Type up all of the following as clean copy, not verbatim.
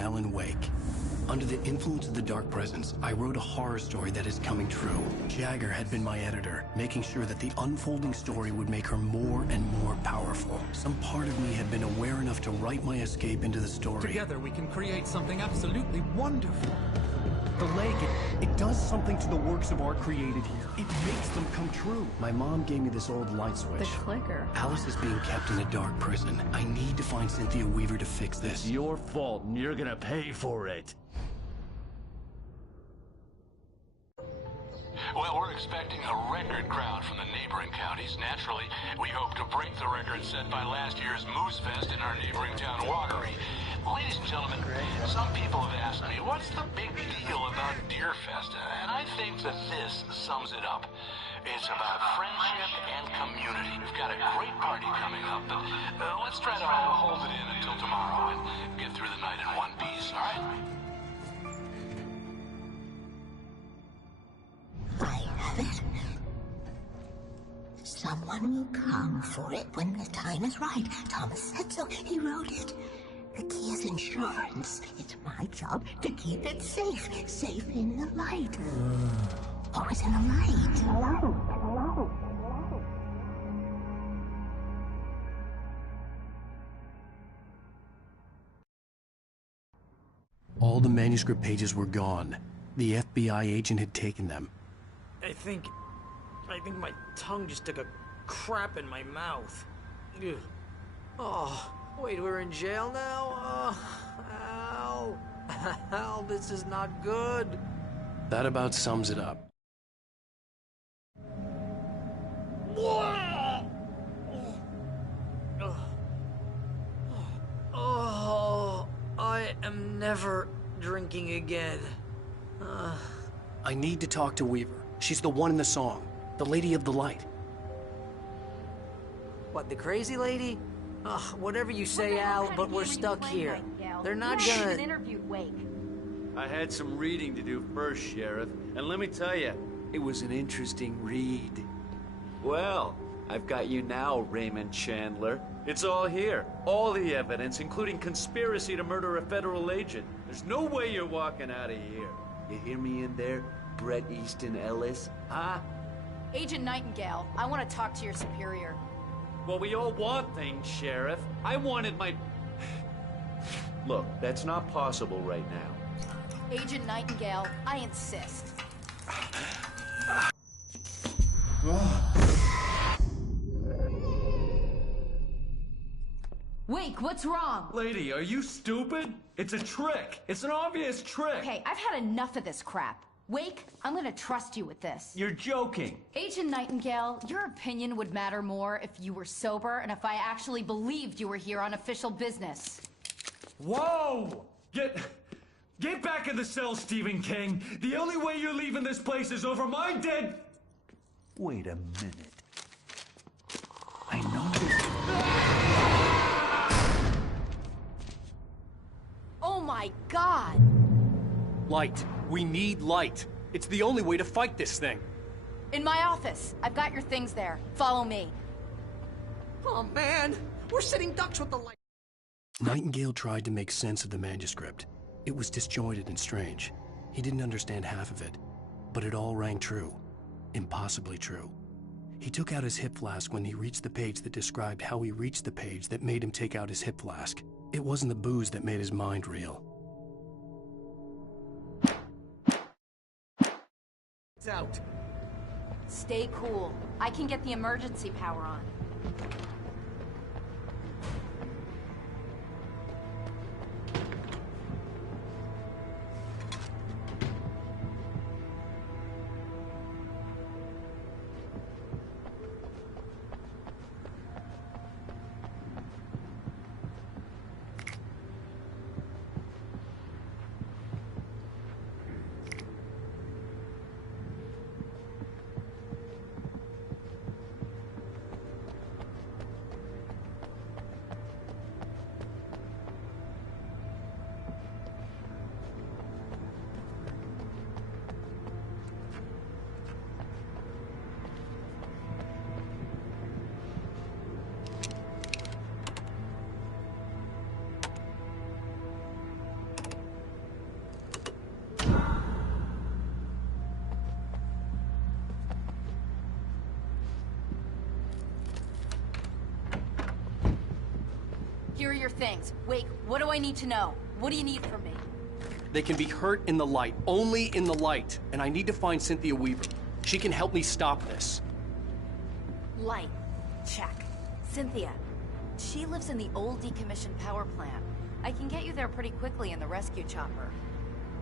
now in Wake. Under the influence of the dark presence, I wrote a horror story that is coming true. Jagger had been my editor, making sure that the unfolding story would make her more and more powerful. Some part of me had been aware enough to write my escape into the story. Together we can create something absolutely wonderful. The lake, it does something to the works of art created here. It makes them come true. My mom gave me this old light switch. The clicker. Alice is being kept in a dark prison. I need to find Cynthia Weaver to fix this. It's your fault, and you're gonna pay for it. Well, we're expecting a record crowd from the neighboring counties. Naturally, we hope to break the record set by last year's Moose Fest in our neighboring town, Watery. Ladies and gentlemen, some people have asked me, what's the big deal about Deer Fest? And I think that this sums it up. It's about friendship and community. We've got a great party coming up, but let's try to hold it in until tomorrow and get through the night in one piece, all right? I have it. Someone will come for it when the time is right. Thomas said so. He wrote it. The key is insurance. It's my job to keep it safe. Safe in the light. Always in the light. All the manuscript pages were gone. The FBI agent had taken them. I think my tongue just took a crap in my mouth. Ugh. Oh, wait, we're in jail now? Oh, ow. Ow, this is not good. That about sums it up. Oh, I am never drinking again. I need to talk to Weaver. She's the one in the song. The Lady of the Light. What, the crazy lady? Ugh, whatever you say, Al, but we're stuck here. They're not gonna... interviewed Wake. I had some reading to do first, Sheriff, and let me tell you, it was an interesting read. Well, I've got you now, Raymond Chandler. It's all here. All the evidence, including conspiracy to murder a federal agent. There's no way you're walking out of here. You hear me in there, Bret Easton Ellis? Huh? Agent Nightingale, I want to talk to your superior. Well, we all want things, Sheriff. I wanted my... Look, that's not possible right now. Agent Nightingale, I insist. Wake, what's wrong? Lady, are you stupid? It's a trick. It's an obvious trick. Okay, I've had enough of this crap. Wake, I'm gonna trust you with this. You're joking. Agent Nightingale, your opinion would matter more if you were sober and if I actually believed you were here on official business. Whoa! Get back in the cell, Stephen King. The only way you're leaving this place is over my dead... Wait a minute. I know this... Oh my God! Light. We need light. It's the only way to fight this thing. In my office. I've got your things there. Follow me. Oh man, we're sitting ducks with the light. Nightingale tried to make sense of the manuscript. It was disjointed and strange. He didn't understand half of it, but it all rang true. Impossibly true. He took out his hip flask when he reached the page that described how he reached the page that made him take out his hip flask. It wasn't the booze that made his mind reel. It's out. Stay cool. I can get the emergency power on. things. Wake, what do I need to know? What do you need from me? They can be hurt in the light, only in the light. And I need to find Cynthia Weaver. She can help me stop this. Light. Check. Cynthia. She lives in the old decommissioned power plant. I can get you there pretty quickly in the rescue chopper.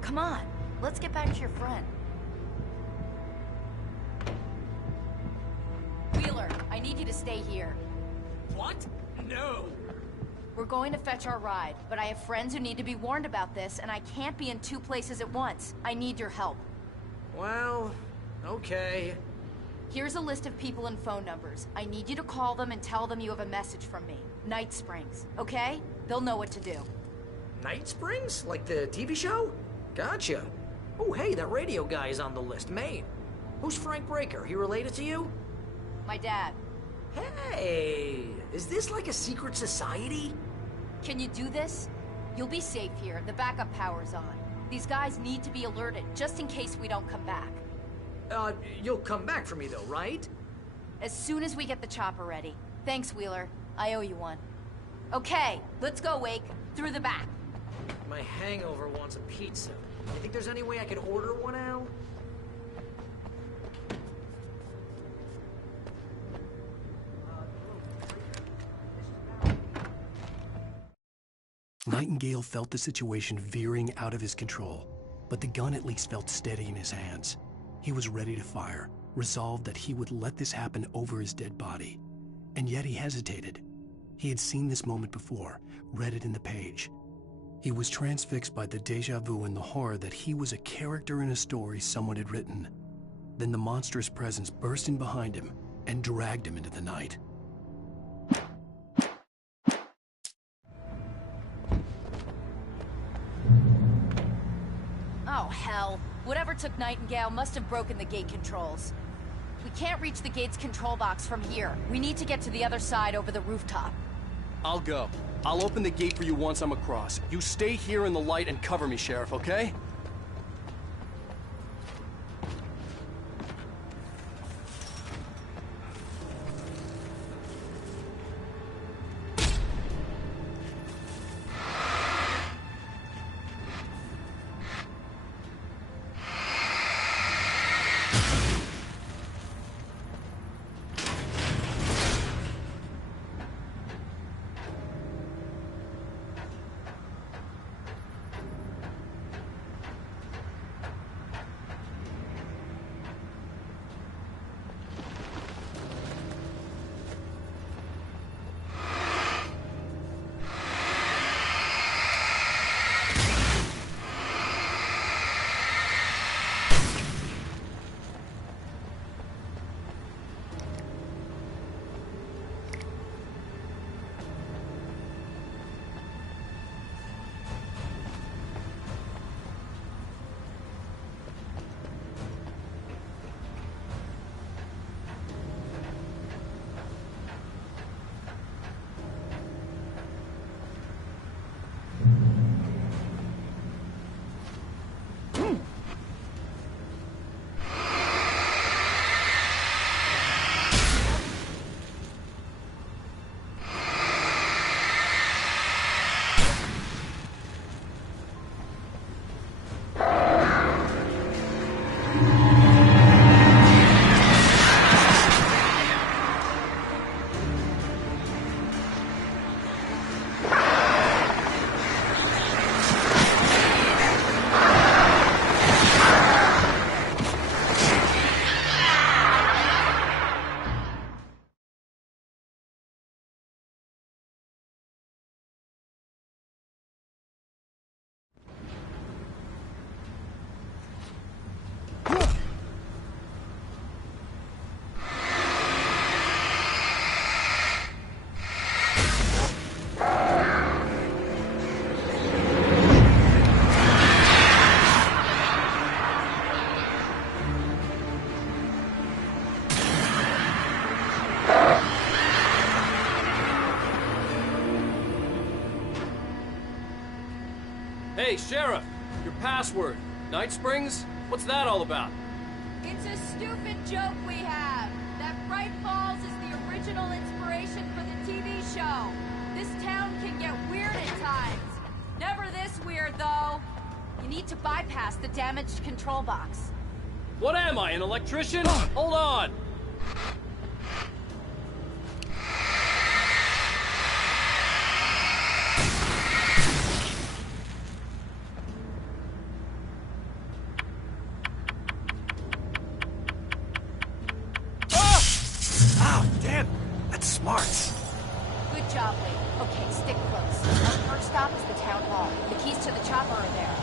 Come on, let's get back to your friend. Wheeler, I need you to stay here. What? No. We're going to fetch our ride, but I have friends who need to be warned about this, and I can't be in 2 places at once. I need your help. Well, okay. Here's a list of people and phone numbers. I need you to call them and tell them you have a message from me. Night Springs, okay? They'll know what to do. Night Springs? Like the TV show? Gotcha. Oh, hey, that radio guy is on the list, Maine. Who's Frank Breaker? He related to you? My dad. Hey, is this like a secret society? Can you do this? You'll be safe here. The backup power's on. These guys need to be alerted, just in case we don't come back. You'll come back for me though, right? As soon as we get the chopper ready. Thanks, Wheeler. I owe you one. Okay, let's go, Wake. Through the back. My hangover wants a pizza. You think there's any way I could order one out? Nightingale felt the situation veering out of his control, but the gun at least felt steady in his hands. He was ready to fire, resolved that he would let this happen over his dead body. And yet he hesitated. He had seen this moment before, read it in the page. He was transfixed by the déjà vu and the horror that he was a character in a story someone had written. Then the monstrous presence burst in behind him and dragged him into the night. Oh, hell. Whatever took Nightingale must have broken the gate controls. We can't reach the gate's control box from here. We need to get to the other side over the rooftop. I'll go. I'll open the gate for you once I'm across. You stay here in the light and cover me, Sheriff, okay? Hey, Sheriff! Your password. Night Springs? What's that all about? It's a stupid joke we have. That Bright Falls is the original inspiration for the TV show. This town can can get weird at times. Never this weird, though. You need to bypass the damaged control box. What am I, an electrician? Hold on! Oh, damn! That's smart. Good job, Lee. Okay, stick close. Our first stop is the town hall. The keys to the chopper are there.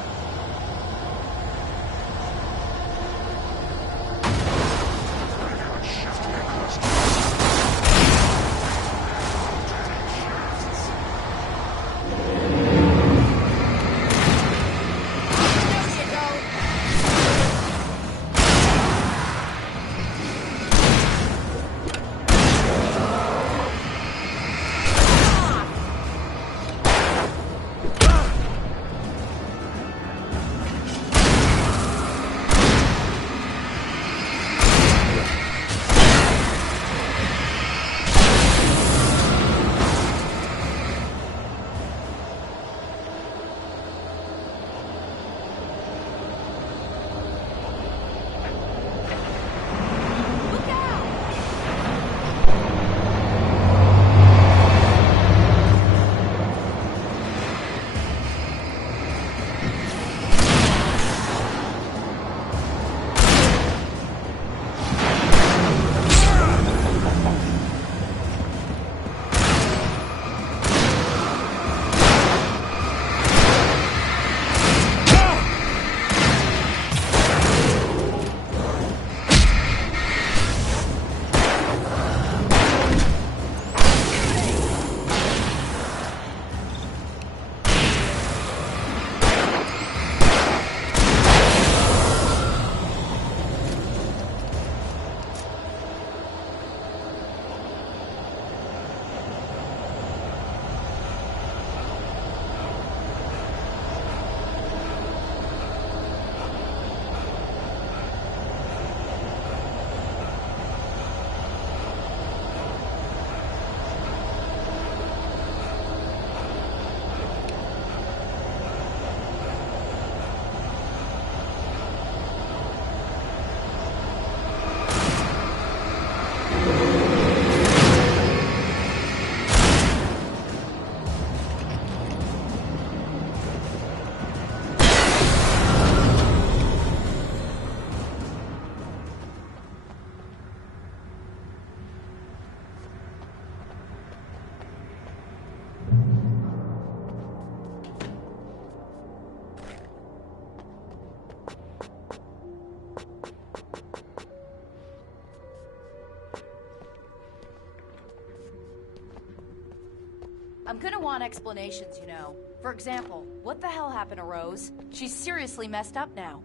I'm gonna want explanations, you know. For example, what the hell happened to Rose? She's seriously messed up now.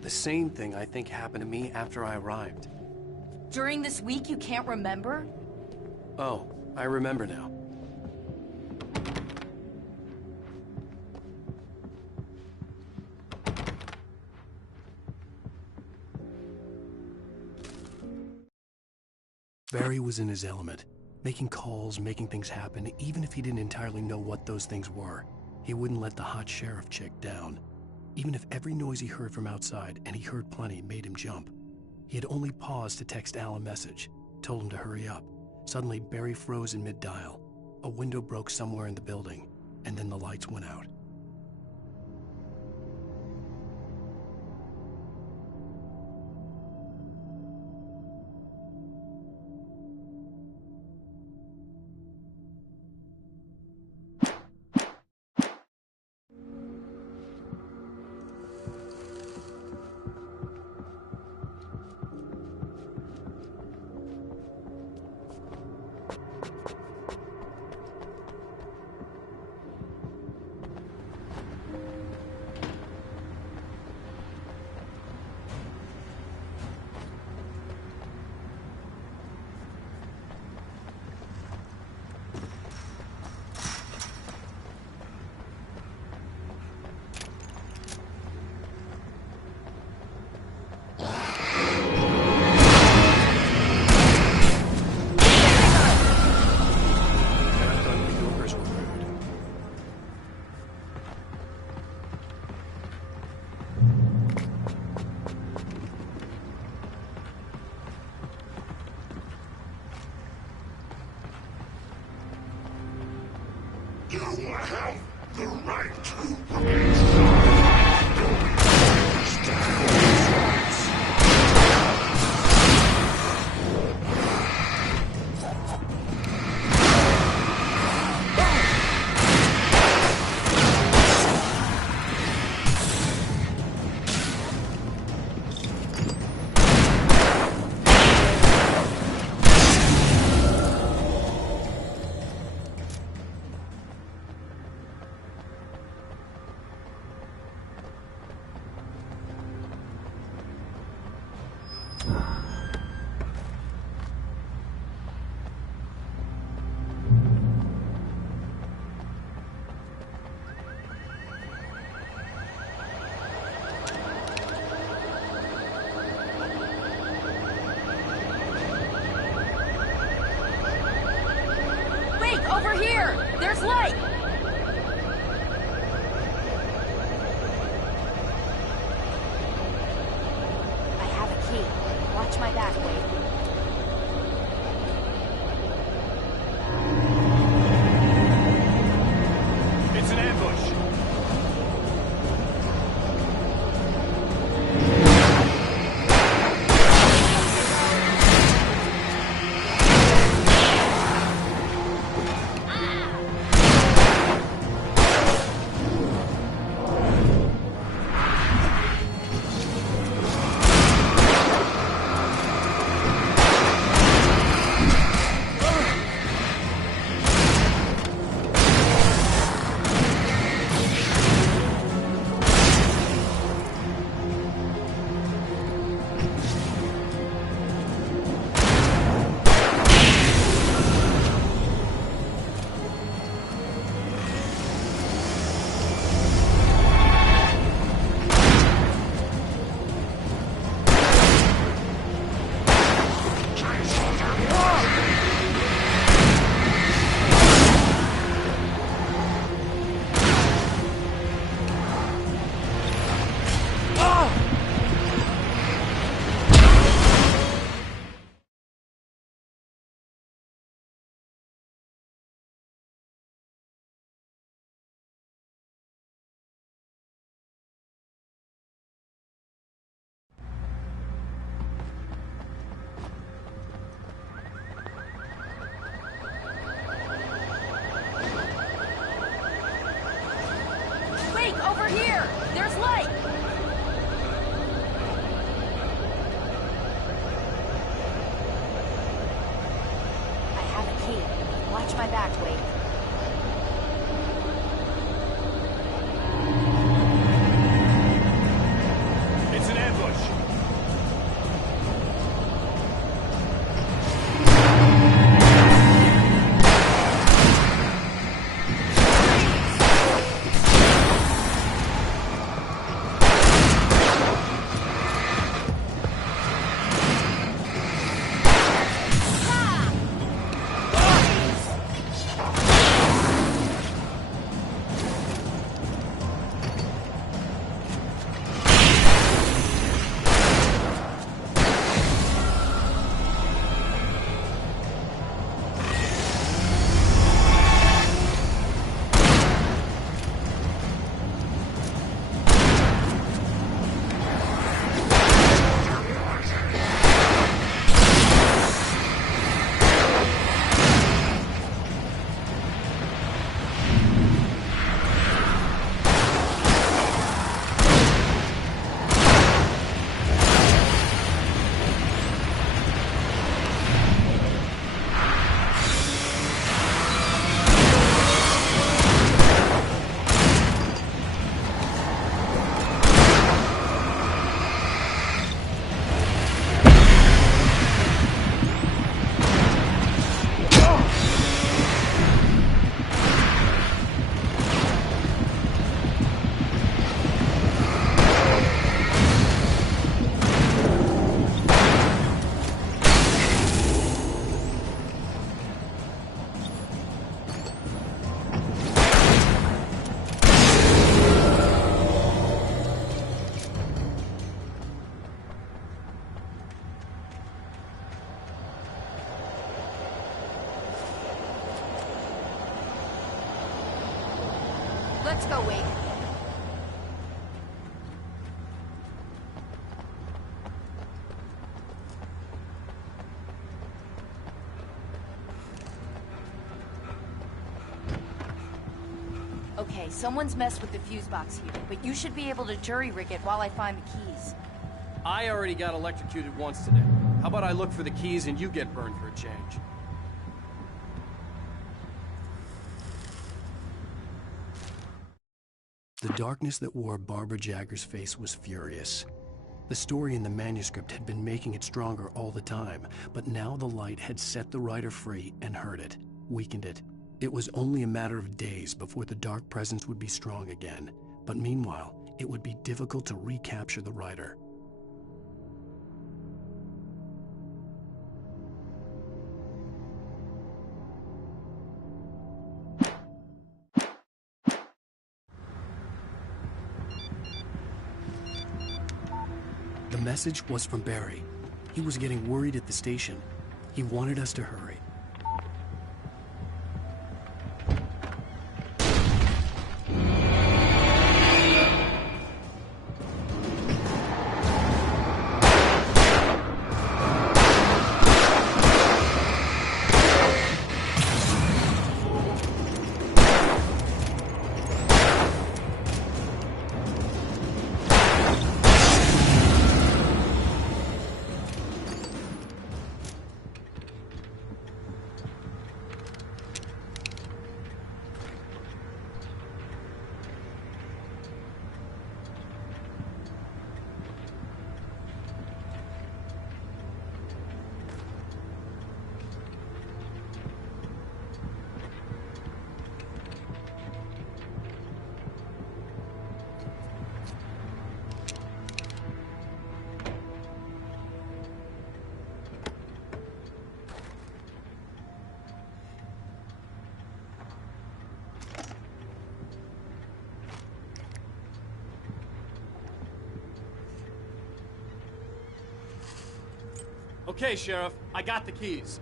The same thing I think happened to me after I arrived. During this week, you can't remember? Oh, I remember now. Barry was in his element, making calls, making things happen, even if he didn't entirely know what those things were. He wouldn't let the hot sheriff chick down. Even if every noise he heard from outside, and he heard plenty, made him jump. He had only paused to text Al a message, told him to hurry up. Suddenly, Barry froze in mid-dial. A window broke somewhere in the building, and then the lights went out. There's light! I have a key. Watch my back, Wade. It's an ambush. Wake, over here! There's light! I have a key. Watch my back, Wade. It's an ambush. Let's go, Wade. Okay, someone's messed with the fuse box here, but you should be able to jury-rig it while I find the keys. I already got electrocuted once today. How about I look for the keys and you get burned for a change? The darkness that wore Barbara Jagger's face was furious. The story in the manuscript had been making it stronger all the time, but now the light had set the writer free and hurt it, weakened it. It was only a matter of days before the dark presence would be strong again, but meanwhile, it would be difficult to recapture the writer. The message was from Barry. He was getting worried at the station. He wanted us to hurry. Okay, Sheriff, I got the keys.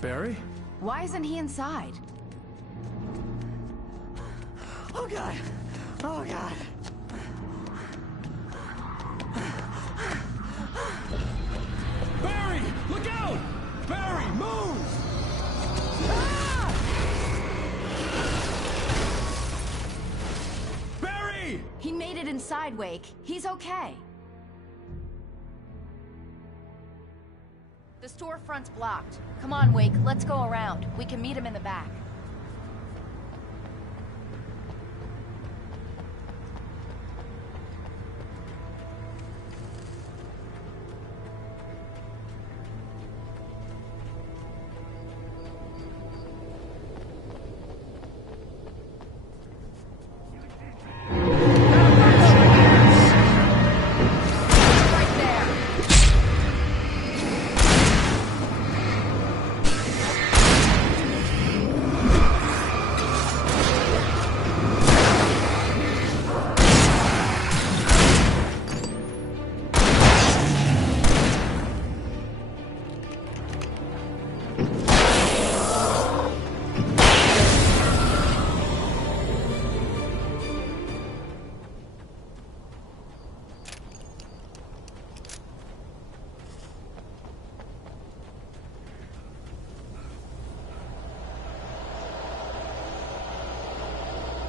Barry? Why isn't he inside? Oh, God. Oh, God. Barry, look out! Barry, move! Barry! He made it inside, Wake. He's okay. The storefront's blocked. Come on, Wake, let's go around. We can meet him in the back. Right there.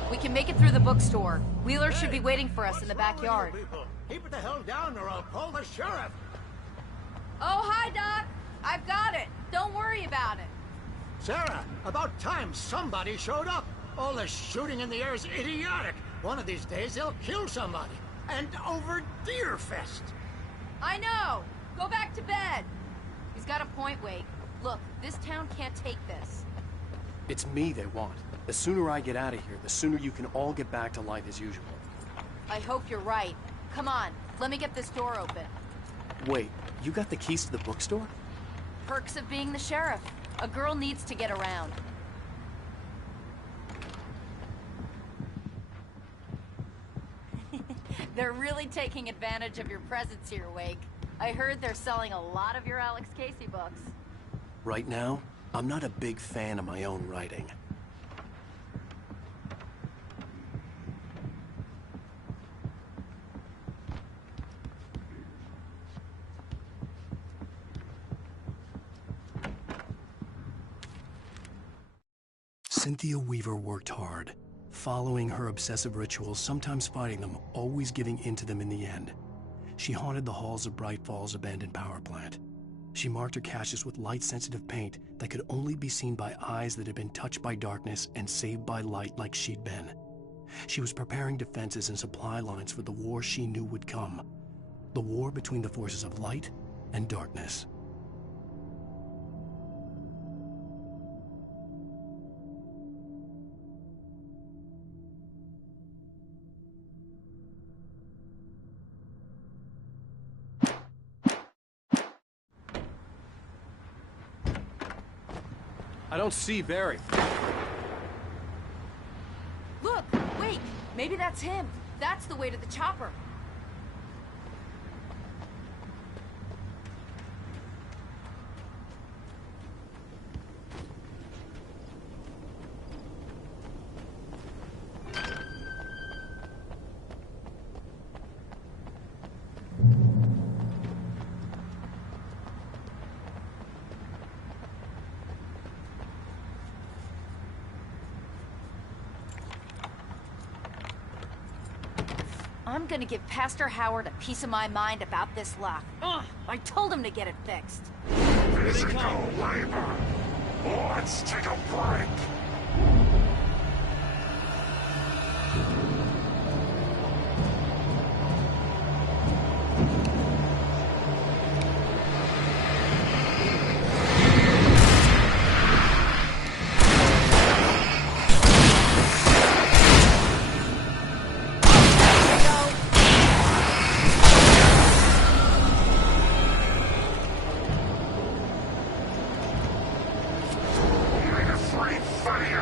We can make it through the bookstore. Wheeler should be waiting for us in the backyard. Keep it the hell down or I'll call the sheriff. Oh, hi, Doc. I've got it. Don't worry about it. Sarah, about time somebody showed up. All this shooting in the air is idiotic. One of these days they'll kill somebody. And over Deerfest. I know. Go back to bed. He's got a point, Wake. Look, this town can't take this. It's me they want. The sooner I get out of here, the sooner you can all get back to life as usual. I hope you're right. Come on, let me get this door open. Wait, you got the keys to the bookstore? Perks of being the sheriff. A girl needs to get around. They're really taking advantage of your presence here, Wake. I heard they're selling a lot of your Alex Casey books. Right now, I'm not a big fan of my own writing. Cynthia Weaver worked hard, following her obsessive rituals, sometimes fighting them, always giving in to them in the end. She haunted the halls of Bright Falls' abandoned power plant. She marked her caches with light-sensitive paint that could only be seen by eyes that had been touched by darkness and saved by light like she'd been. She was preparing defenses and supply lines for the war she knew would come. The war between the forces of light and darkness. I don't see Barry. Maybe that's him. That's the way to the chopper. I'm gonna give Pastor Howard a piece of my mind about this lock. Ugh, I told him to get it fixed. Physical labor. Let's take a break.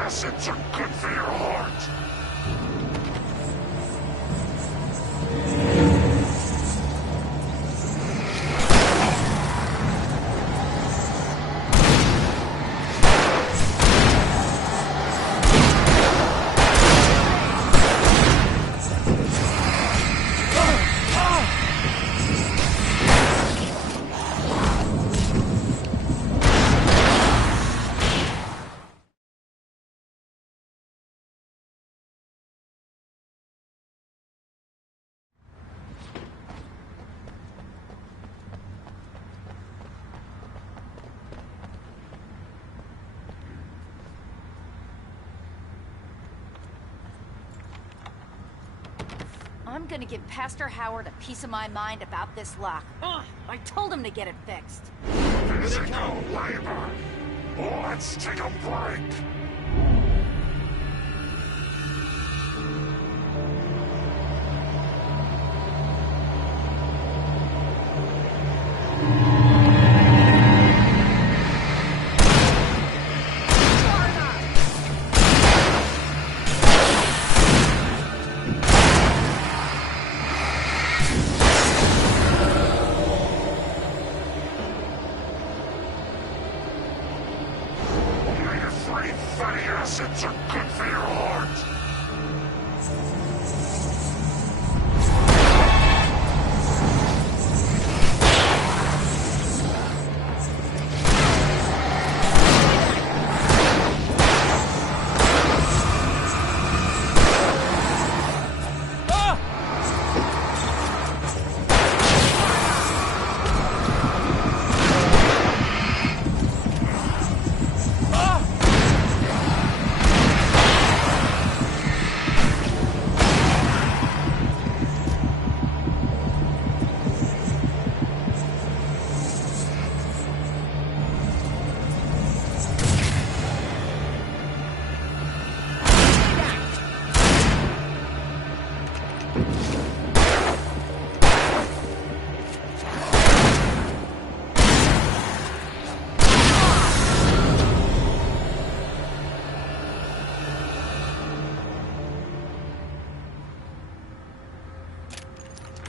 Acids are good for your heart. I'm gonna give Pastor Howard a piece of my mind about this lock. Ugh, I told him to get it fixed. Physical labor. Let's take a break. Fatty acids are good for your heart.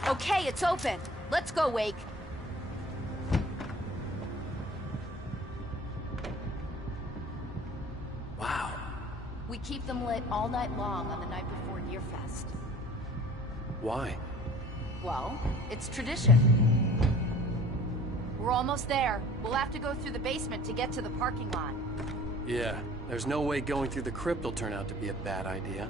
Okay, it's open. Let's go, Wake. Wow. We keep them lit all night long on the night before Deerfest. Why? Well, it's tradition. We're almost there. We'll have to go through the basement to get to the parking lot. Yeah, there's no way going through the crypt will turn out to be a bad idea.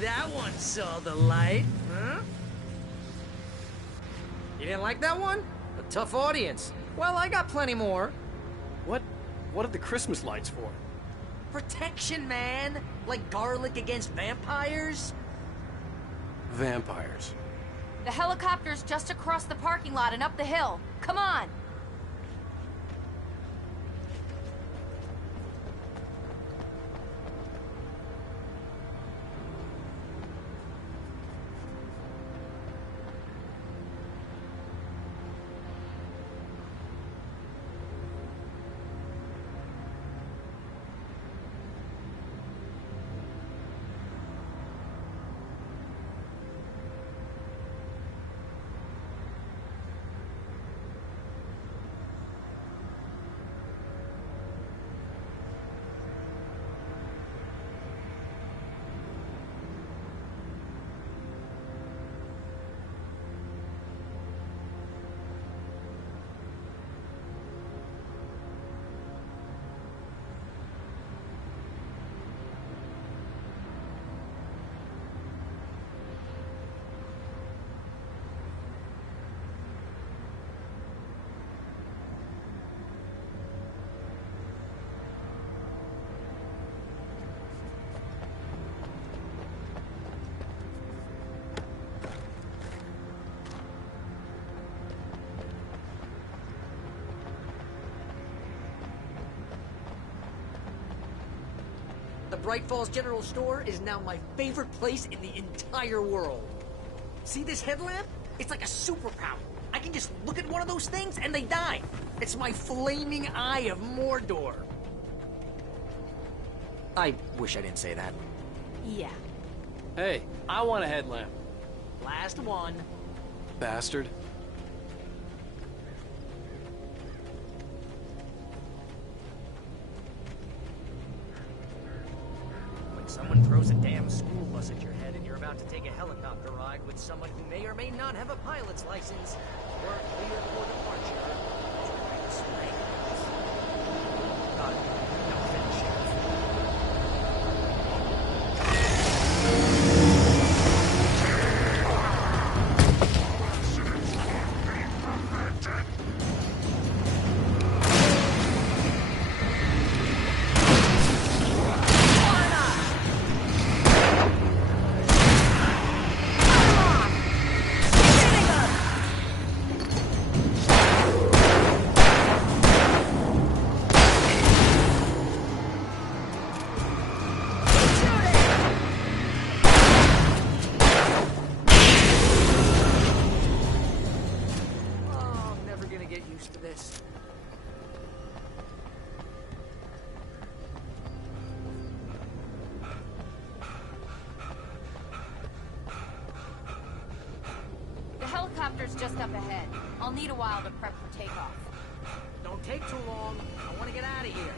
That one saw the light, huh? You didn't like that one? A tough audience. Well, I got plenty more. What are the Christmas lights for? Protection, man! Like garlic against vampires? Vampires. The helicopter's just across the parking lot and up the hill. Come on! The Bright Falls General Store is now my favorite place in the entire world. See this headlamp? It's like a superpower. I can just look at one of those things and they die. It's my flaming eye of Mordor. I wish I didn't say that. Yeah. Hey, I want a headlamp. Last one. Bastard. When someone throws a damn school bus at your head and you're about to take a helicopter ride with someone who may or may not have a pilot's license, or clear for departure, try to swing. God, don't finish it. Helicopter's just up ahead. I'll need a while to prep for takeoff. Don't take too long. I want to get out of here.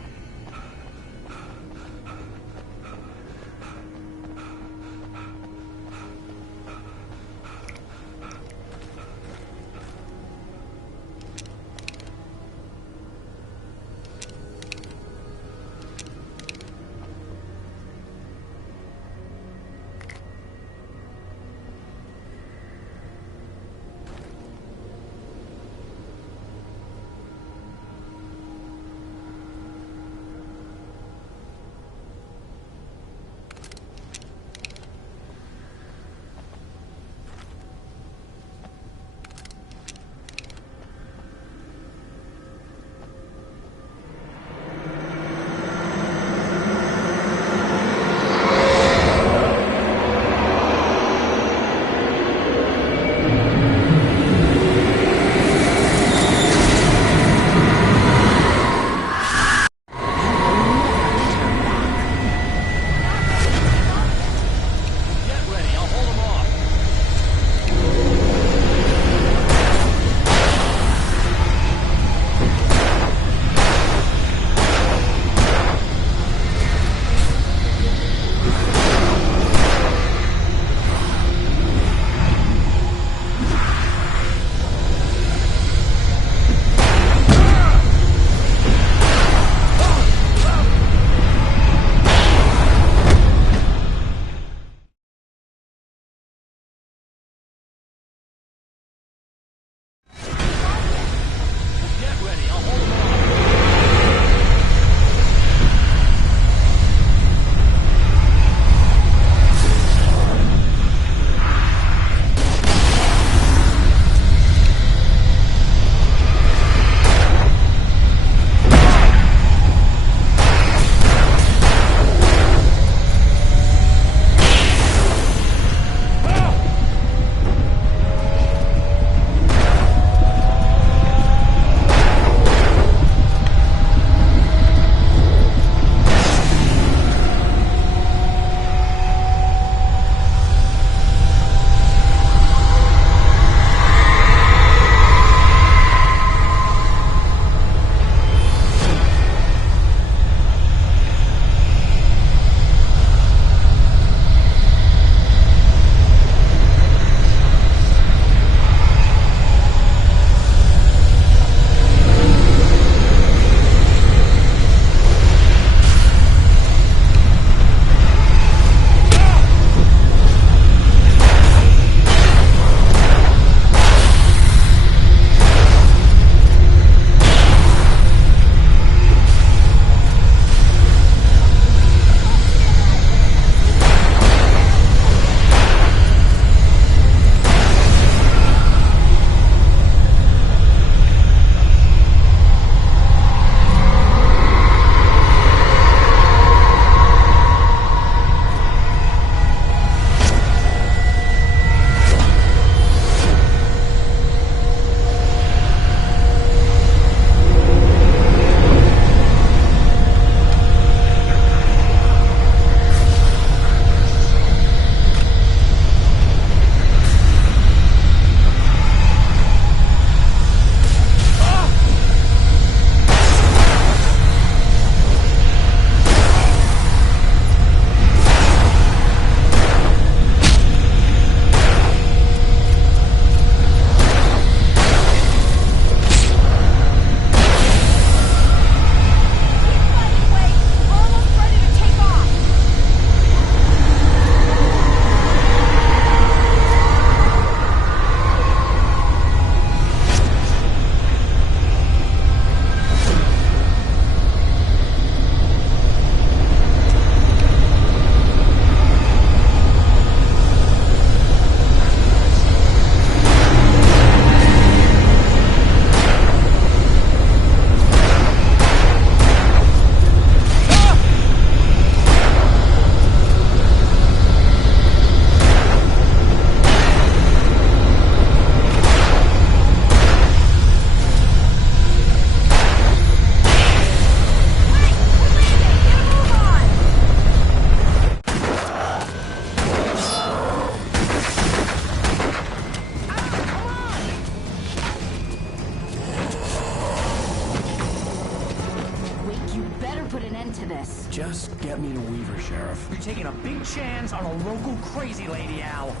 Get me to Weaver, Sheriff. You're taking a big chance on a local crazy lady, Al.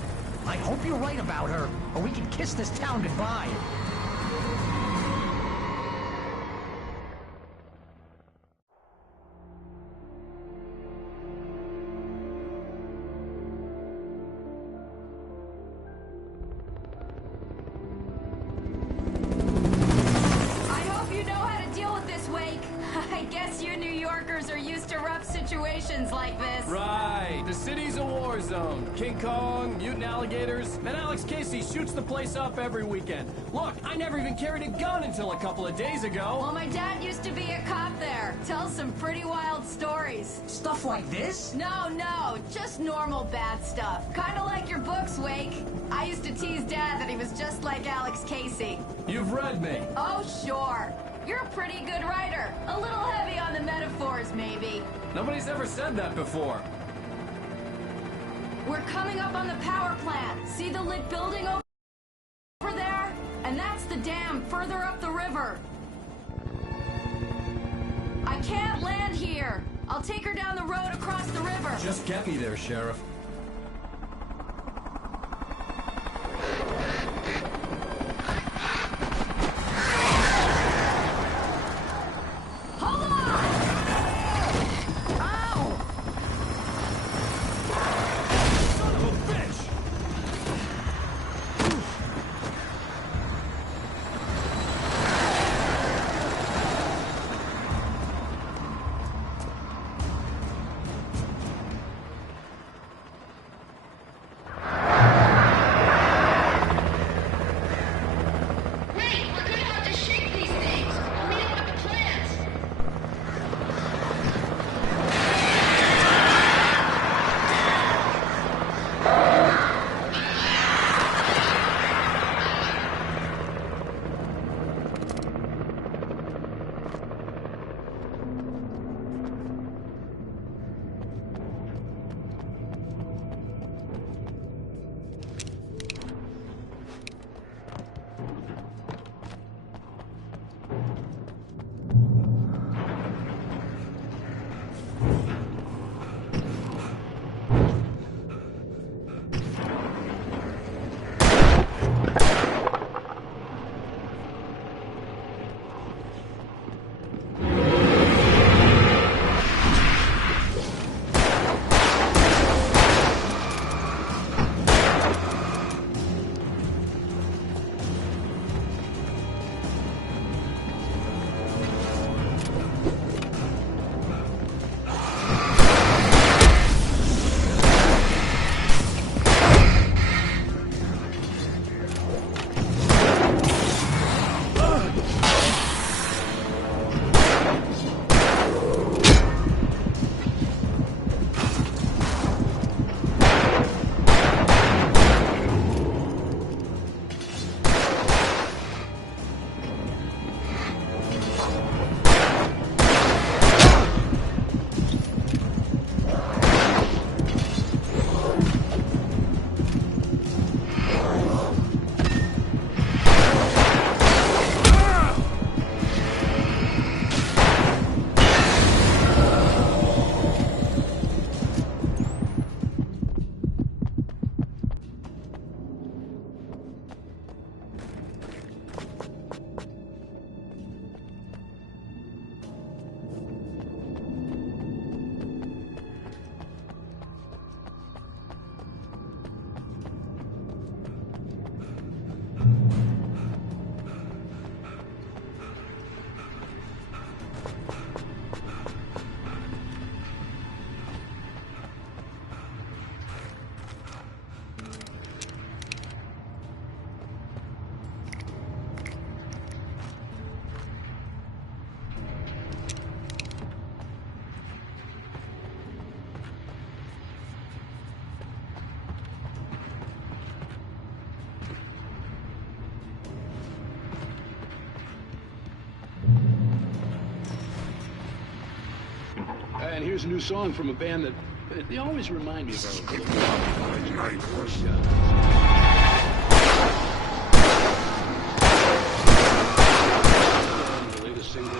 I hope you're right about her, or we can kiss this town goodbye. I hope you know how to deal with this, Wake. I guess you New Yorkers are used to rough situations like this. Right. The city's a war zone. King Kong, mutant alligators, and Alex Casey shoots the place up every weekend. Look, I never even carried a gun until a couple of days ago. Well, my dad used to be a cop there. Tells some pretty wild stories. Stuff like this? No, just normal bad stuff. Kinda like your books, Wake. I used to tease Dad that he was just like Alex Casey. You've read me. Oh, sure. You're a pretty good writer. A little heavy on the metaphors, maybe. Nobody's ever said that before. We're coming up on the power plant. See the lit building over there? And that's the dam further up the river. I can't land here. I'll take her down the road across the river. Just get me there, Sheriff. Hold on! Ow! Son of a bitch! Wait, we're gonna have to shake these things. We'll meet up at the plants. And here's a new song from a band that they always remind me of our little the latest single.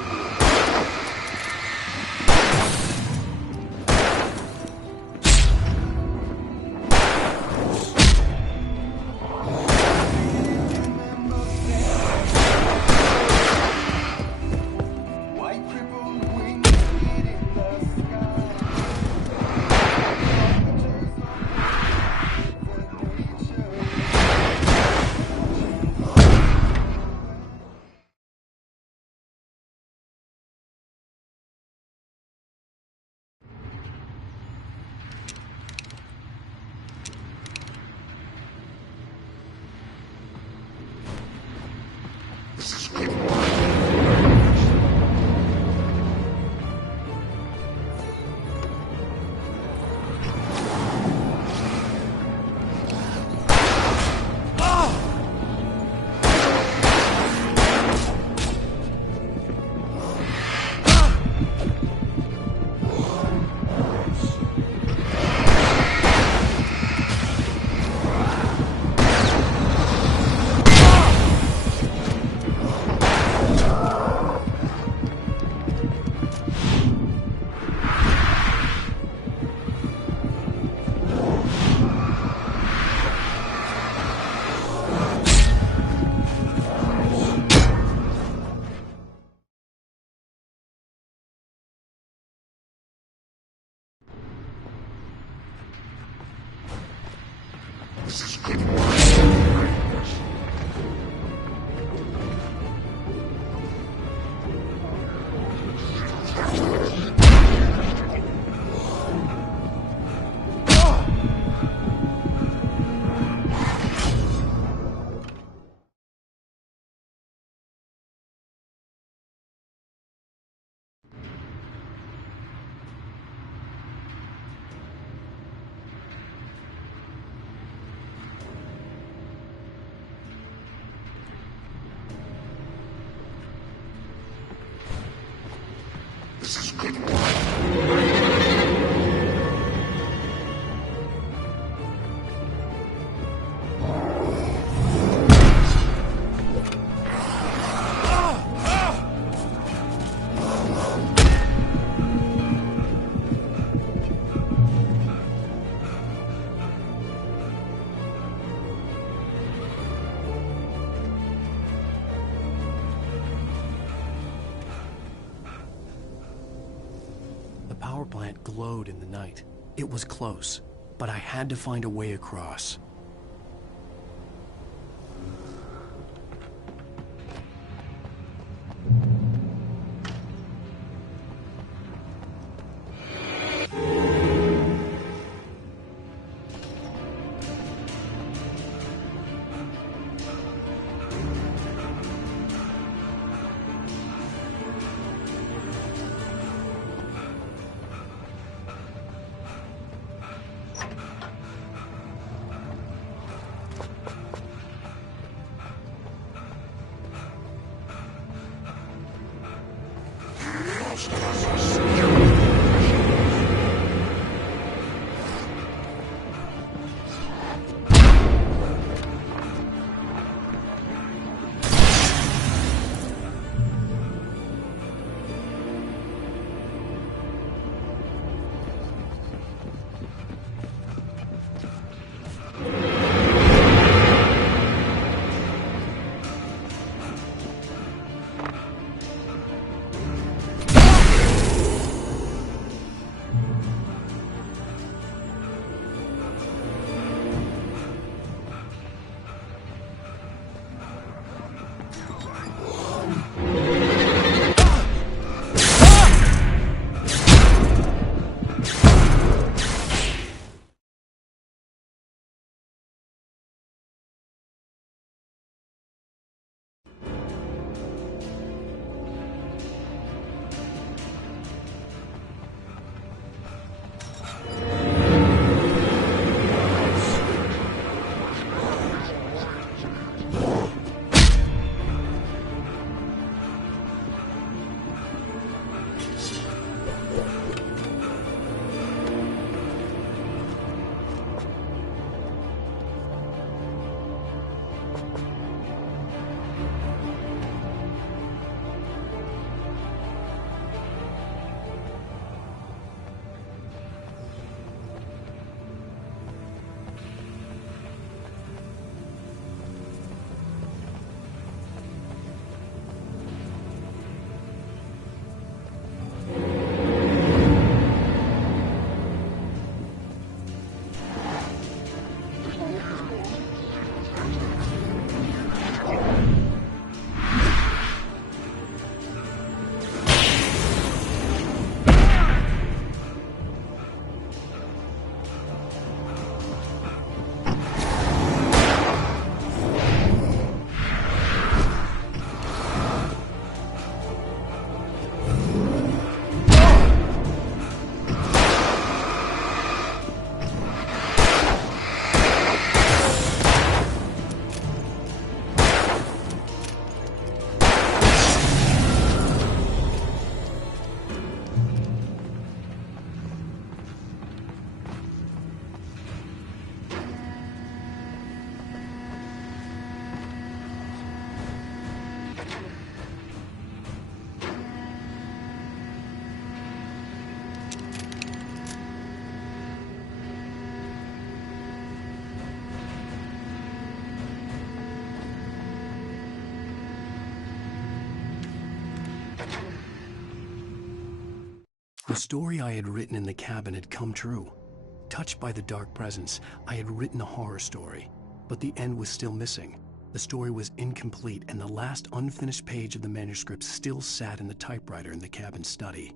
power plant glowed in the night. It was close, but I had to find a way across. The story I had written in the cabin had come true. Touched by the dark presence, I had written a horror story, but the end was still missing. The story was incomplete, and the last unfinished page of the manuscript still sat in the typewriter in the cabin study.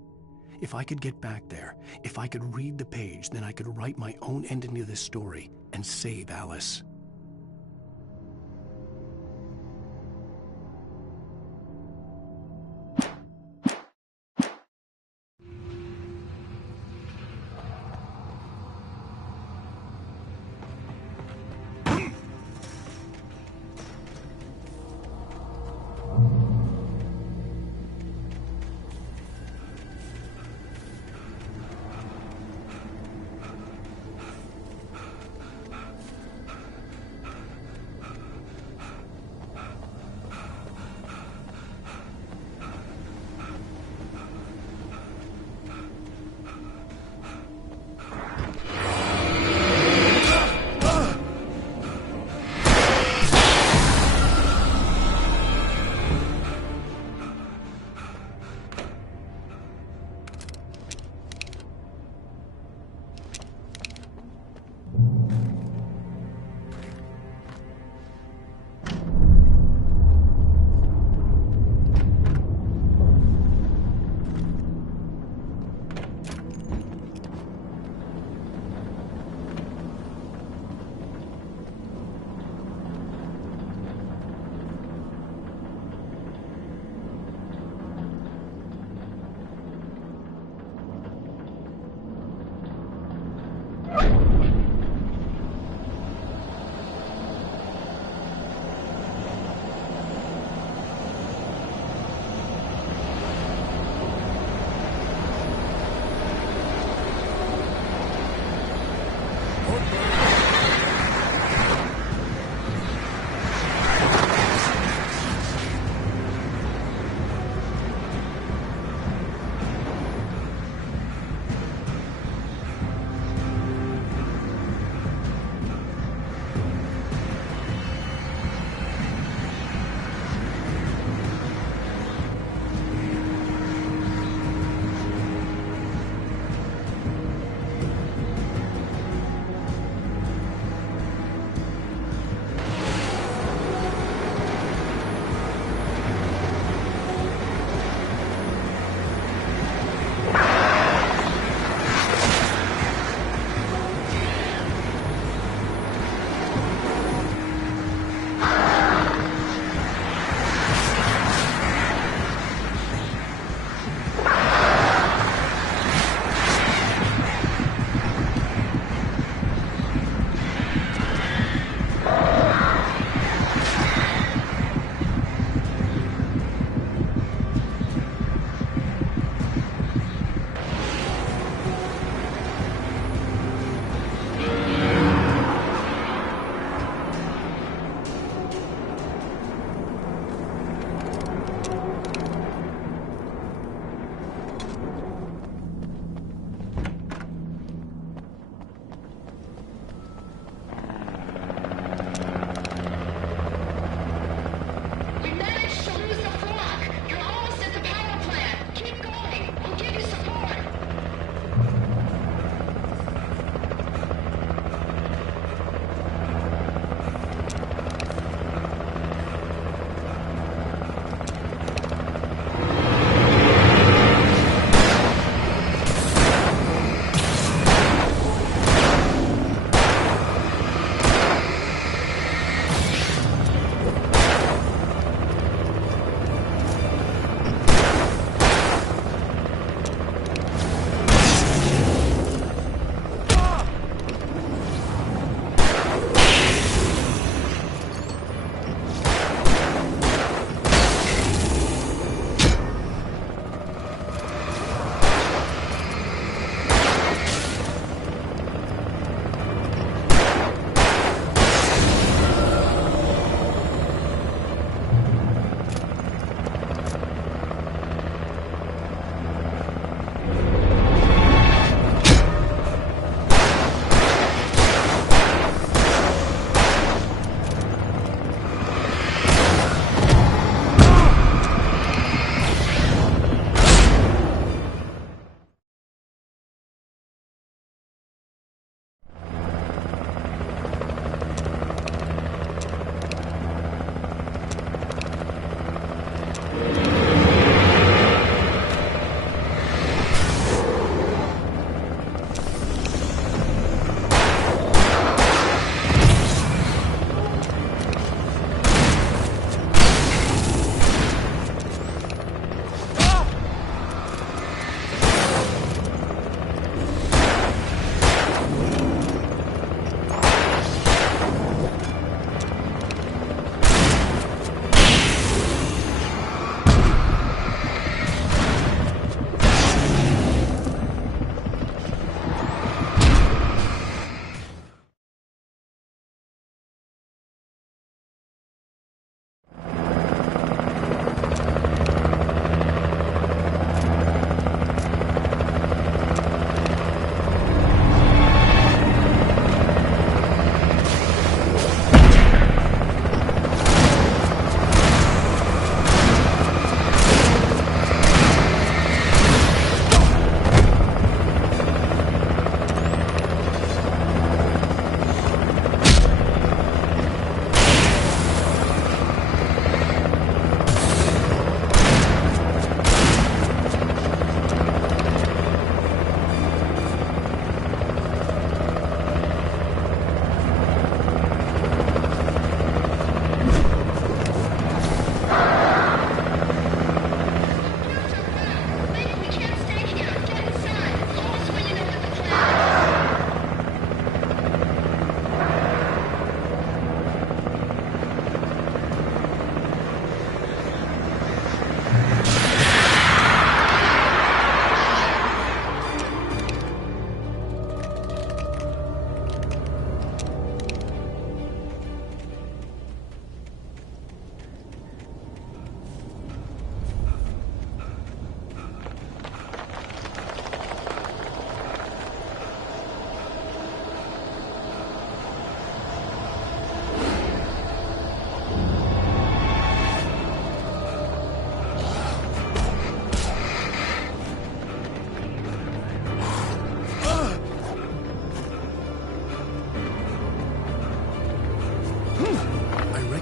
If I could get back there, if I could read the page, then I could write my own ending to this story and save Alice.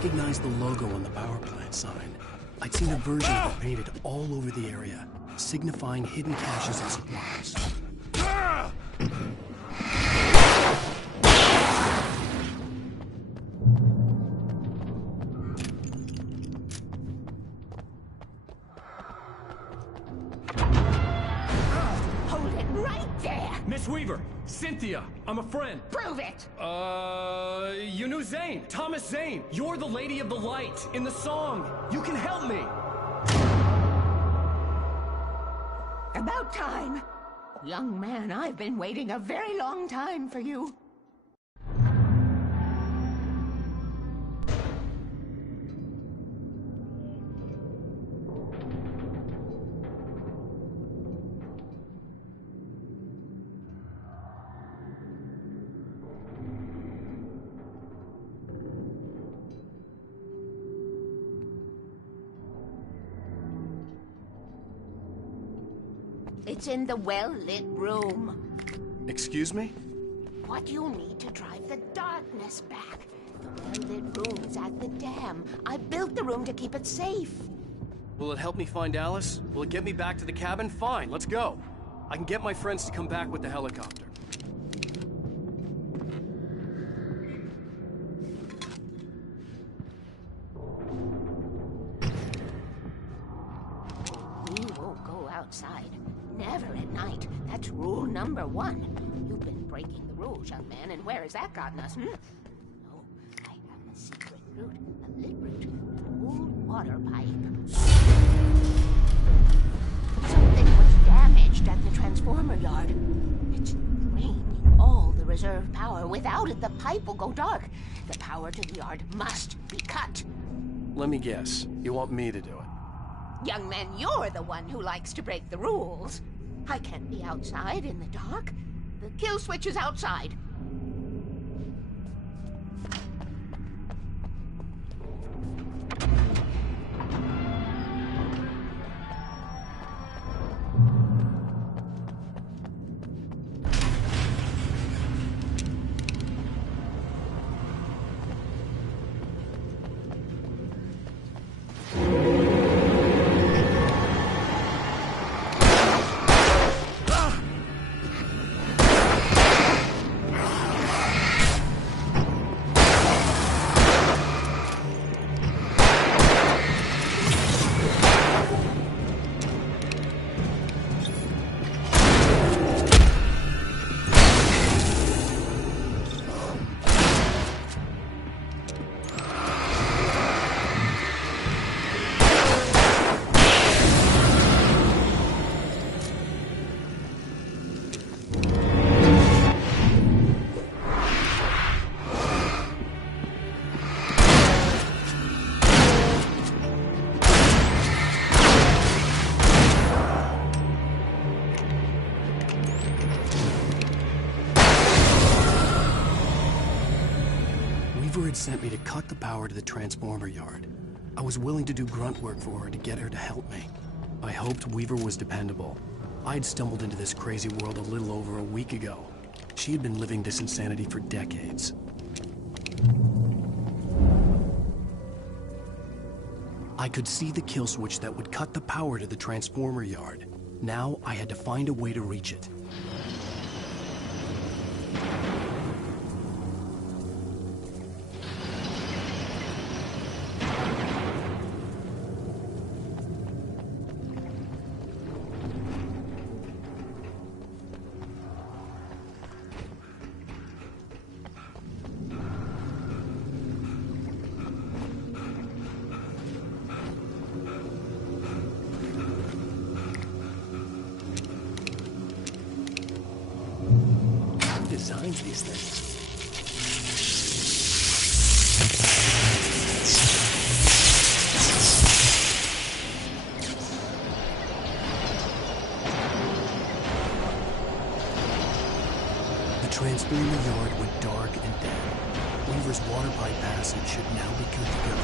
recognized the logo on the power plant sign. I'd seen a version of it painted all over the area, signifying hidden caches and supplies. Hold it right there! Miss Weaver, Cynthia, I'm a friend. Prove it! You knew Zane, Thomas Zane. You're the Lady of the Light in the song. You can help me. About time! Young man, I've been waiting a very long time for you. It's in the well-lit room. Excuse me? What you need to drive the darkness back. The well-lit room is at the dam. I built the room to keep it safe. Will it help me find Alice? Will it get me back to the cabin? Fine, let's go. I can get my friends to come back with the helicopter. We won't go outside. Never at night. That's rule number 1. You've been breaking the rules, young man, and where has that gotten us, No, I have a secret route, a lit route, an old water pipe. Something was damaged at the transformer yard. It's draining all the reserve power. Without it, the pipe will go dark. The power to the yard must be cut. Let me guess. You want me to do it? Young man, you're the one who likes to break the rules. I can't be outside in the dark. The kill switch is outside. Sent me to cut the power to the transformer yard. I was willing to do grunt work for her to get her to help me. I hoped Weaver was dependable. I'd stumbled into this crazy world a little over a week ago. She had been living this insanity for decades. I could see the kill switch that would cut the power to the transformer yard. Now I had to find a way to reach it. Designs these things. The transformer yard went dark and dead. Weaver's water pipe passage should now be good to go.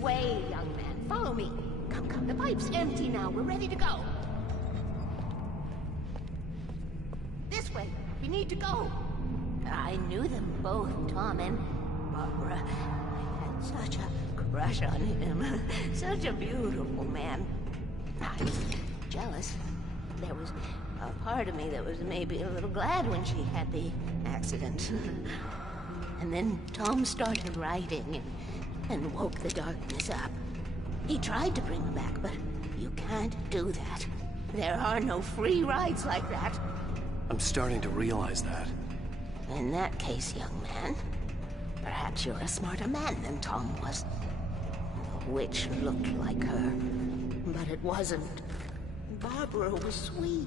way, young man. Follow me. Come, the pipe's empty now. We're ready to go. This way. We need to go. I knew them both, Tom and Barbara. I had such a crush on him. Such a beautiful man. I was jealous. There was a part of me that was maybe a little glad when she had the accident. And then Tom started writing and woke the darkness up. He tried to bring her back, but you can't do that. There are no free rides like that. I'm starting to realize that. In that case, young man, perhaps you're a smarter man than Tom was. The witch looked like her, but it wasn't. Barbara was sweet.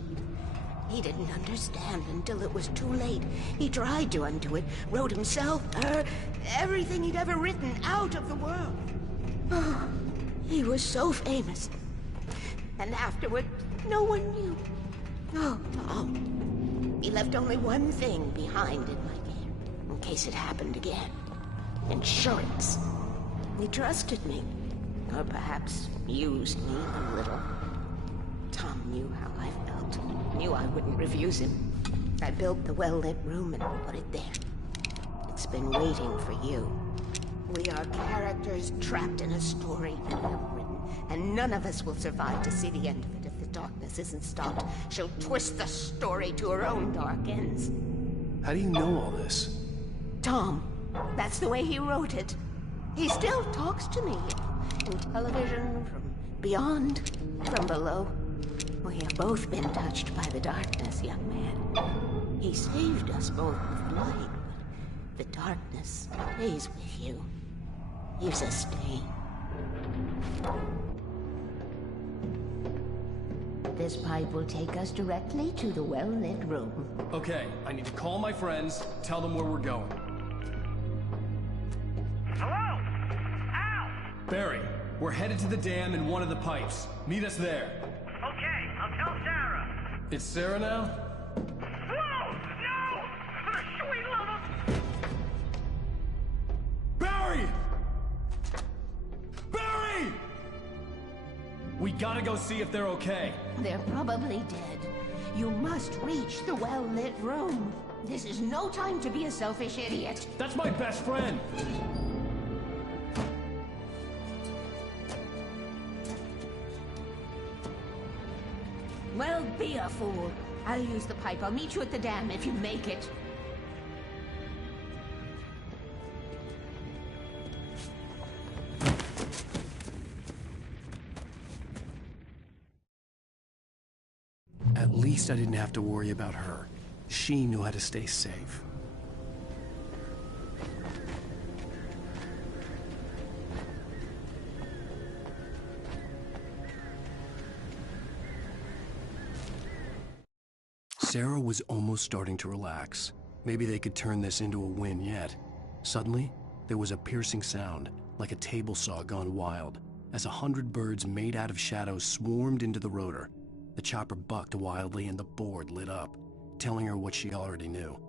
He didn't understand until it was too late. He tried to undo it, wrote himself, her, everything he'd ever written out of the world. Oh, he was so famous. And afterward, no one knew. Oh, he left only one thing behind in my game, in case it happened again. Insurance. He trusted me, or perhaps used me a little. Tom knew how I felt, knew I wouldn't refuse him. I built the well-lit room and put it there. It's been waiting for you. We are characters trapped in a story you have written, and none of us will survive to see the end of it if the darkness isn't stopped. She'll twist the story to her own dark ends. How do you know all this? Tom, that's the way he wrote it. He still talks to me. In television, from beyond, from below. We have both been touched by the darkness, young man. He saved us both with light, but the darkness stays with you. Leaves a stain. This pipe will take us directly to the well-lit room. Okay, I need to call my friends, tell them where we're going. Hello? Al! Barry, we're headed to the dam in one of the pipes. Meet us there. Okay, I'll tell Sarah. It's Sarah now? Whoa! No! For the sweet love of... Barry! Barry! We gotta go see if they're okay. They're probably dead. You must reach the well-lit room. This is no time to be a selfish idiot. That's my best friend. Well, be a fool. I'll use the pipe. I'll meet you at the dam if you make it. At least I didn't have to worry about her. She knew how to stay safe. Sarah was almost starting to relax. Maybe they could turn this into a win yet. Suddenly, there was a piercing sound, like a table saw gone wild, as 100 birds made out of shadows swarmed into the rotor. The chopper bucked wildly and the board lit up, telling her what she already knew.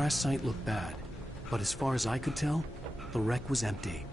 crash site looked bad, but as far as I could tell, the wreck was empty.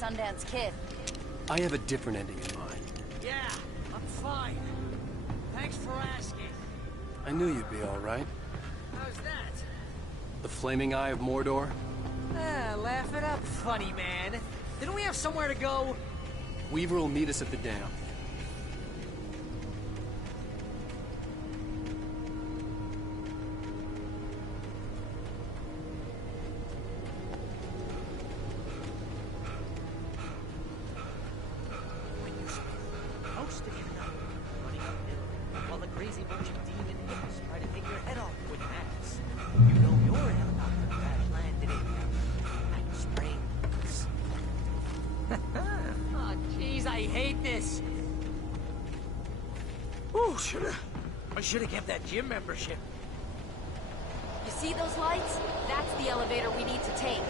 Sundance Kid. I have a different ending in mind. Yeah, I'm fine. Thanks for asking. I knew you'd be all right. How's that? The flaming eye of Mordor? Laugh it up, funny man. Didn't we have somewhere to go? Weaver will meet us at the dam. I should have kept that gym membership. You see those lights? That's the elevator we need to take.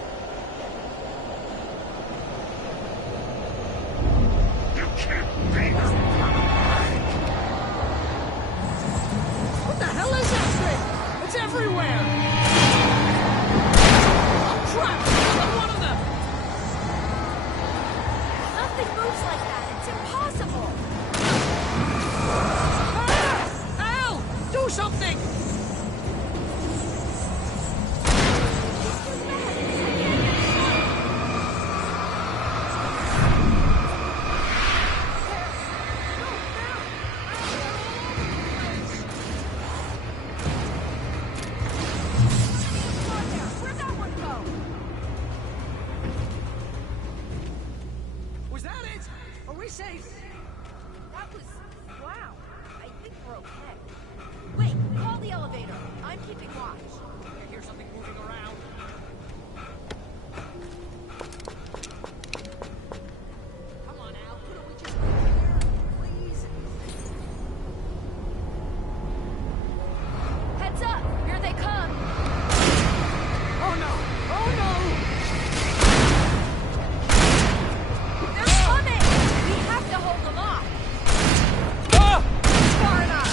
You can't beat her! What the hell is that thing? It's everywhere! I'm trapped! I'm one of them! Nothing moves like that. It's impossible. Do something! Where'd that one go? Was that it? Are we safe? That was... wow. I think we're okay. Wait, call the elevator. I'm keeping watch. I hear something moving around. Come on, Al. Couldn't we just wait here? Please? Heads up! Here they come! Oh no! Oh no! They're coming! We have to hold them off! Far enough!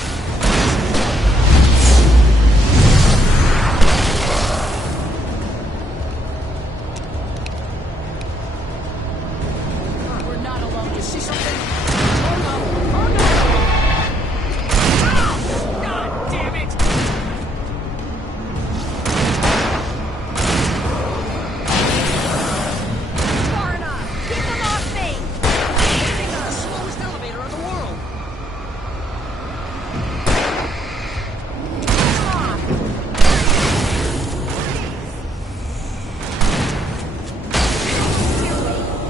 We're not alone. You see something? Oh no! Oh no! Ow! God damn it! Far enough! Keep them off me! Hitting the slowest elevator in the world!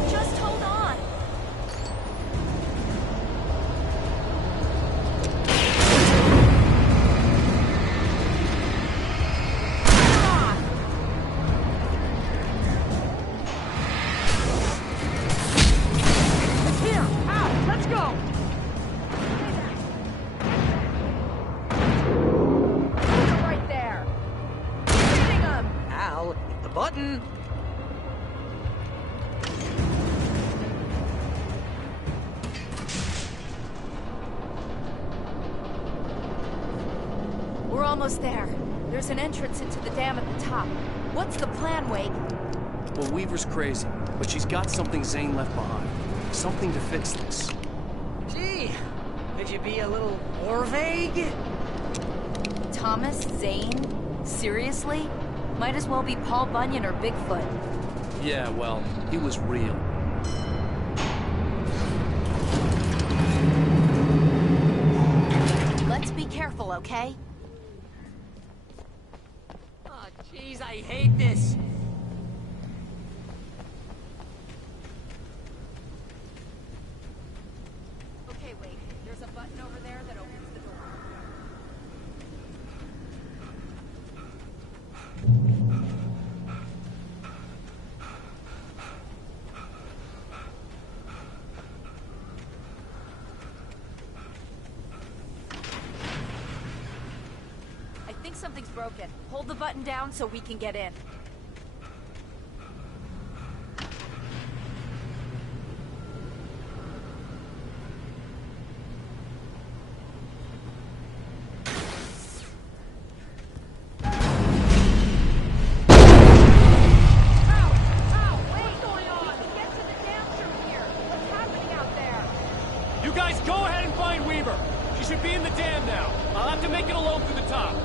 Just hold on! It's here! Al, let's go! They're right there! Hitting them! Al, hit the button! almost there. There's an entrance into the dam at the top. What's the plan, Wake? Well, Weaver's crazy, but she's got something Zane left behind. Something to fix this. Gee, could you be a little more vague? Thomas Zane? Seriously? Might as well be Paul Bunyan or Bigfoot. Yeah, well, he was real. Let's be careful, okay? Oh, jeez, I hate this. Okay, Wake. There's a button over there that opens the door. I think something's broken. Hold the button down so we can get in. You guys go ahead and find Weaver. She should be in the dam now. I'll have to make it alone through the top.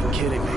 You're kidding me.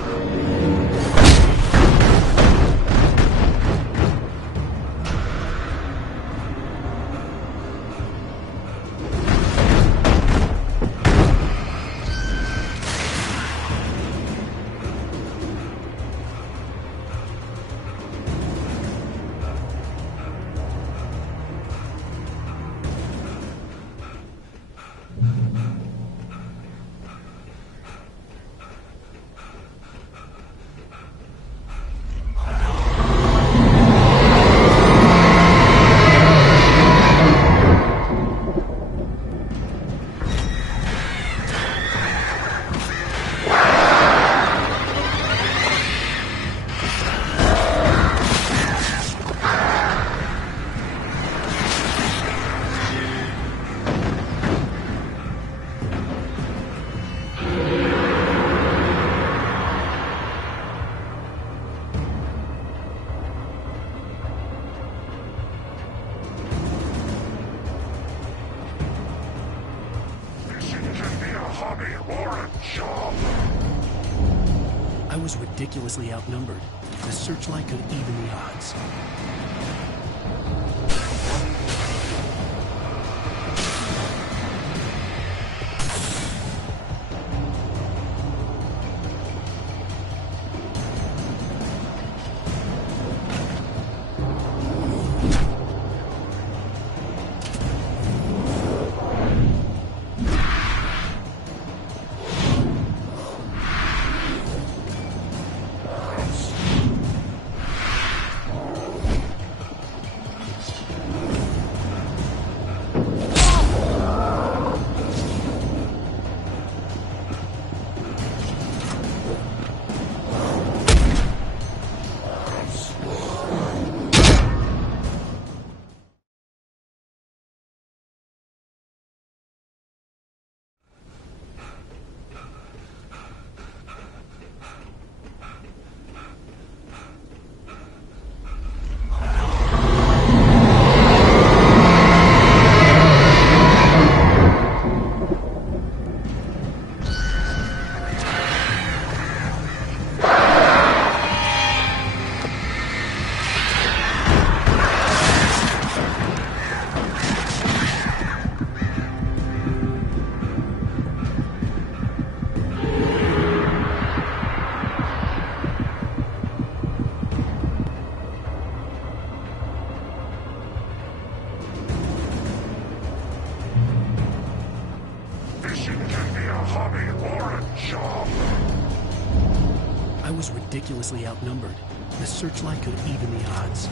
I was ridiculously outnumbered. The searchlight could even the odds. I was ridiculously outnumbered. The searchlight could even the odds.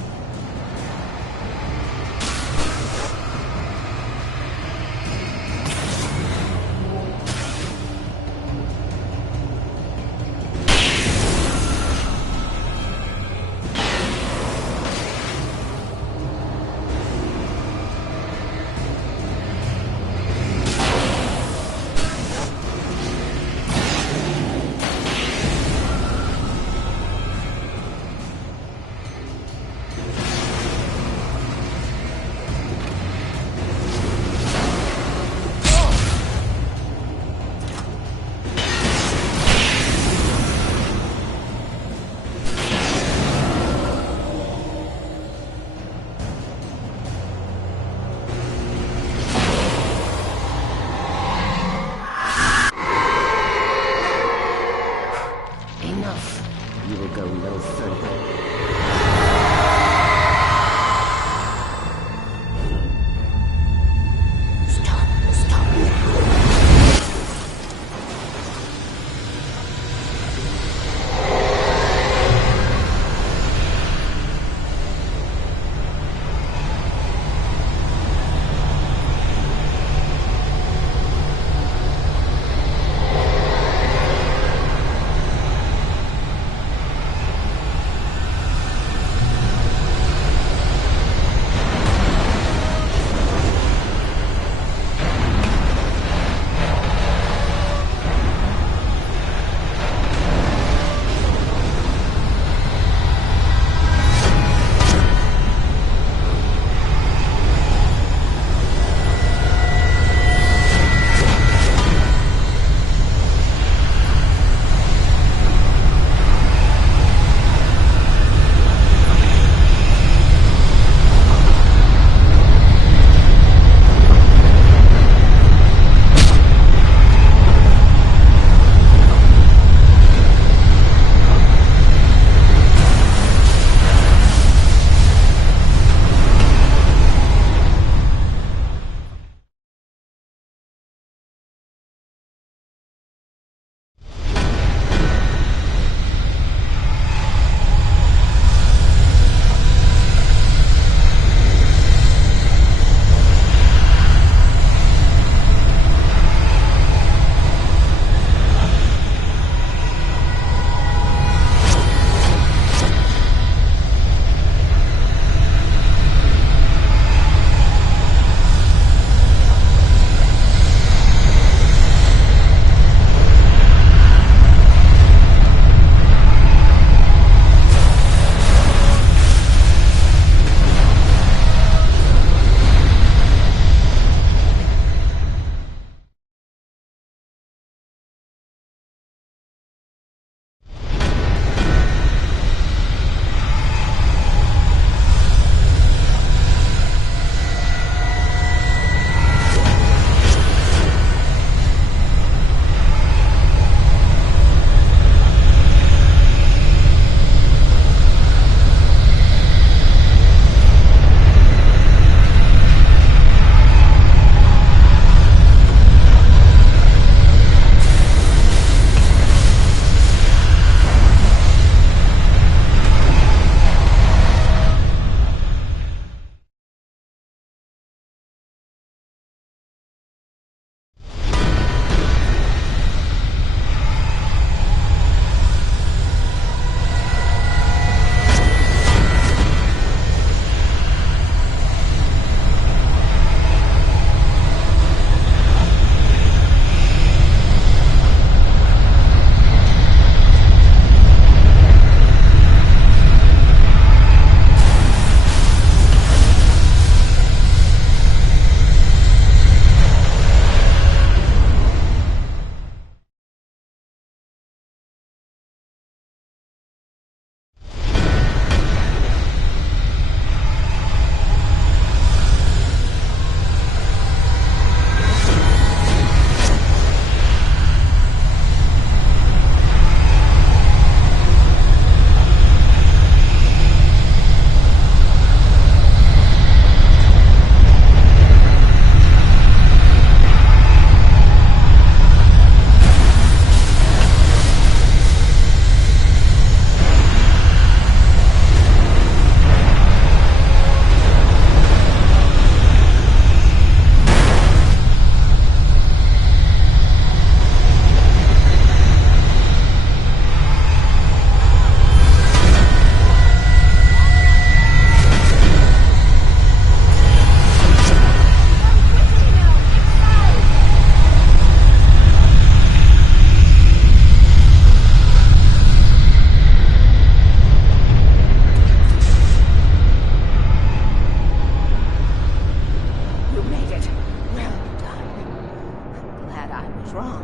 wrong.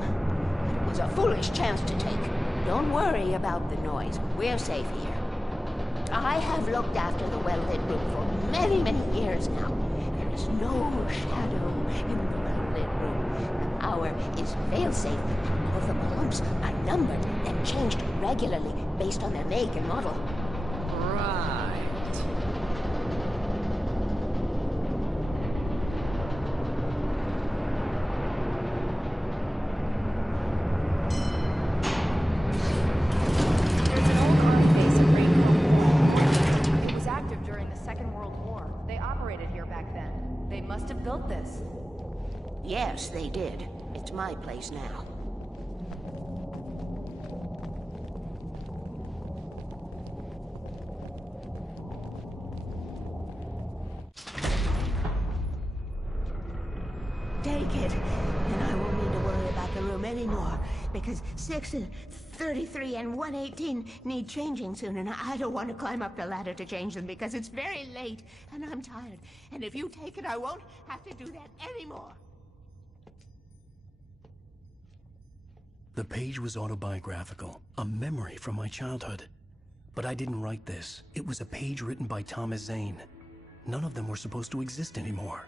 It was a foolish chance to take. Don't worry about the noise. We're safe here. I have looked after the well-lit room for many, many years now. There is no shadow in the well-lit room. The power is fail-safe, and all the bulbs are numbered and changed regularly based on their make and model. Right. There's an old army base in Rainbow. It was active during the Second World War. They operated here back then. They must have built this. Yes, they did. It's my place now. Take it, and I won't need to worry about the room anymore, because 6 and 33 and 118 need changing soon, and I don't want to climb up the ladder to change them because it's very late, and I'm tired. And if you take it, I won't have to do that anymore. The page was autobiographical, a memory from my childhood. But I didn't write this. It was a page written by Thomas Zane. None of them were supposed to exist anymore.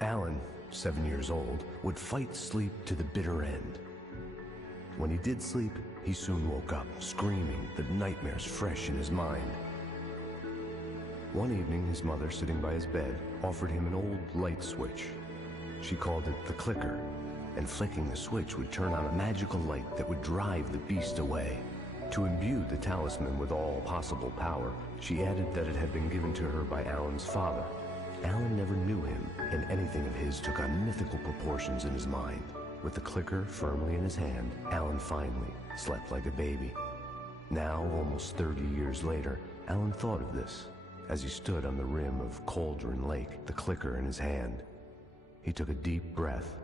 Alan, 7 years old, would fight sleep to the bitter end. When he did sleep, he soon woke up, screaming, the nightmares fresh in his mind. One evening, his mother, sitting by his bed, offered him an old light switch. She called it the clicker, and flicking the switch would turn on a magical light that would drive the beast away. To imbue the talisman with all possible power, she added that it had been given to her by Alan's father. Alan never knew him, and anything of his took on mythical proportions in his mind. With the clicker firmly in his hand, Alan finally slept like a baby. Now, almost 30 years later, Alan thought of this as he stood on the rim of Cauldron Lake, the clicker in his hand. He took a deep breath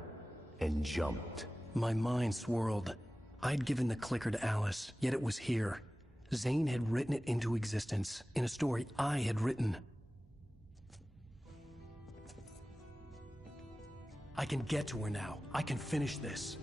and jumped. My mind swirled. I'd given the clicker to Alice, yet it was here. Zane had written it into existence, in a story I had written. I can get to her now. I can finish this.